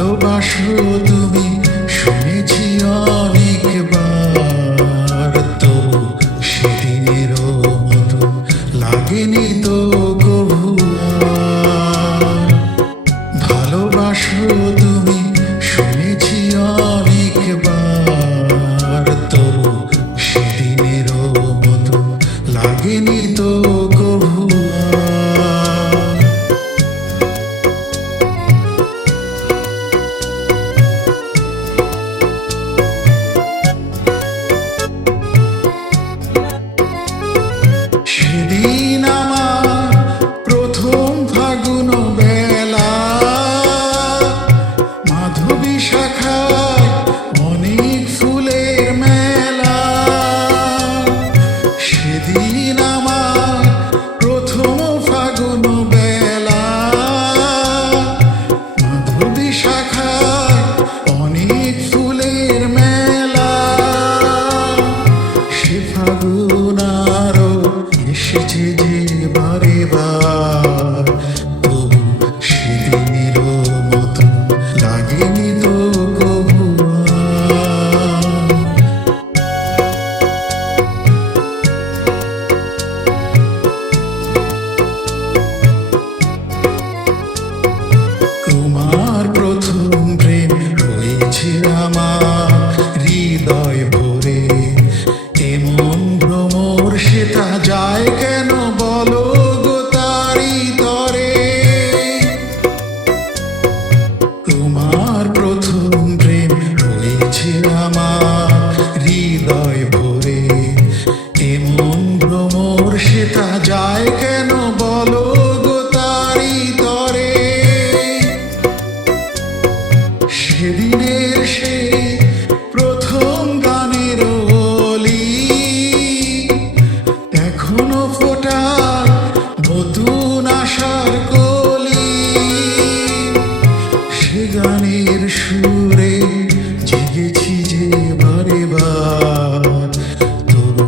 ভালোবাসো তুমি শুনেছি অনেকবার, তো সেদিনেরও মতো লাগেনি তো কভু আর। ভালোবাসো তুমি শুনেছি অনেকবার, তো সেদিনেরও মতো লাগেনি তো কভু আর। সেদিন আমার প্রথম ফাগুন বেলা, মাধবী শাখায় অনেক ফুলের মেলা। সেদিন আমার প্রথম ফাগুন বেলা, মাধবী শাখায় অনেক ফুলের মেলা। সে ফাগুন আরো এসেছে যে বারে বার, তবু সেদিনেরও মতো লাগেনি তো কভু আর। তোমার প্রথম প্রেম হয়েছে আমার হৃদয় ভরে, এমন ভ্রমর সেটা যায় কেন বলো গো তারি তরে। তোমার প্রথম প্রেম হয়েছে আমার হৃদয় ভরে, এমন ভ্রমর সেটা যায় কেন বলো গো তারি তরে। সেদিনের সেই প্রথম গানের ওলি এখনো ফোটায় নতুন আশার কলি। সে গানের সুরে জেগেছি যে বারে বার, তবু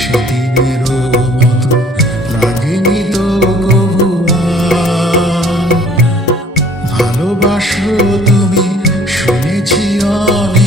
সেদিনেরও মতো লাগেনি তো কভু আর। ভালোবাসো তুমি শুনেছি অনেক